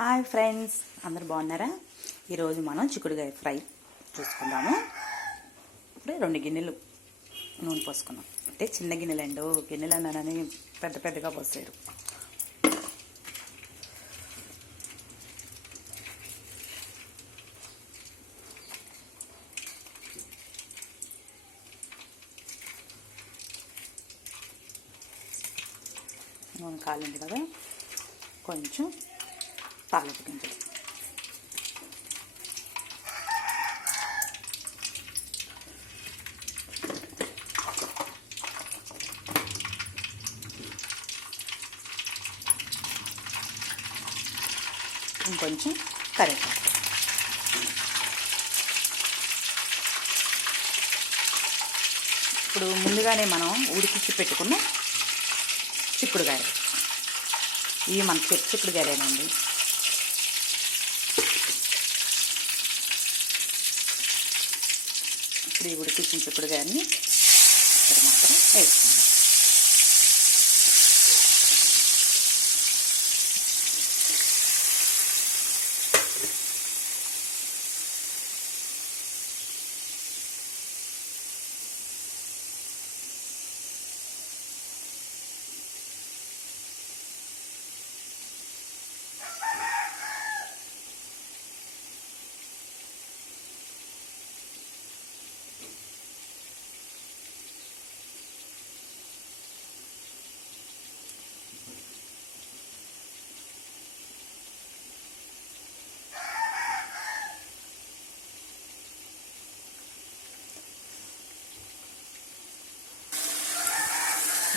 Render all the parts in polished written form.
Hi friends, అందరు బాగున్నారా? ఈరోజు మనం చిక్కుడుకాయ ఫ్రై చూసుకుందాము. ఇప్పుడు 2 గిన్నెలు నూనె పోసుకున్నాం. అంటే చిన్న గిన్నెలు అండి, గిన్నెలు అన్నానని పెద్ద పెద్దగా పోసారు. నూనె కాలింది కదా, కొంచెం తాలింపు గింజలు, ఇంకొంచెం కరివేపాకు. ఇప్పుడు ముందుగానే మనం ఉడికించి పెట్టుకున్న చిక్కుడుకాయలు, ఇవి మన చిక్కుడుకాయలేనండి. ఇప్పుడు ఈ ఉడికించిన చిక్కుడుకాయని ఇక్కడ మాత్రం వేసుకుందాం.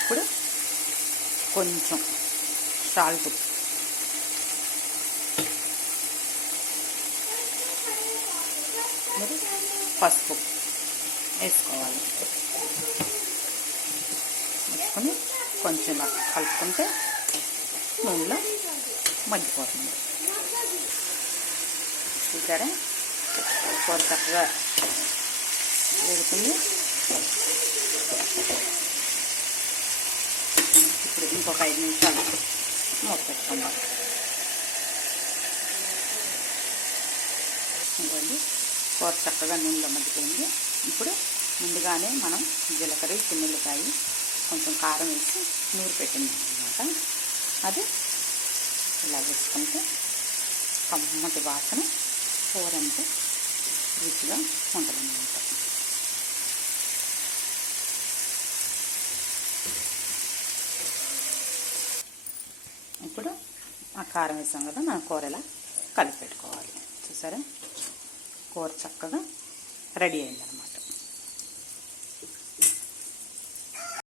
ఇప్పుడు కొంచెం సాల్ట్, మరి పసుపు వేసుకోవాలి. వేసుకొని కొంచెం ఇలా కలుపుకుంటే నూనెలో మగ్గిపోతుంది. చూసారా, కూర చక్కగా వేగుతుంది. ఇప్పుడు ఇంకొక 5 నిమిషాలు మూత పెట్టుకుందాం. ఇవ్వండి, కూర చక్కగా నూనెలో మగ్గిపోయింది. ఇప్పుడు ముందుగానే మనం జీలకర్ర, చిన్నులకాయ, కొంచెం కారం వేసి నూరు పెట్టింది అన్నమాట. అది ఇలా వేసుకుంటే కమ్మటి వాసన, కూర అంతా రుచిగా ఉంటుందన్నమాట. ఇప్పుడు ఆ కారం వేసాం కదా, మన కూర ఇలా కలిపి పెట్టుకోవాలి. చూసారా, కూర చక్కగా రెడీ అయిందనమాట.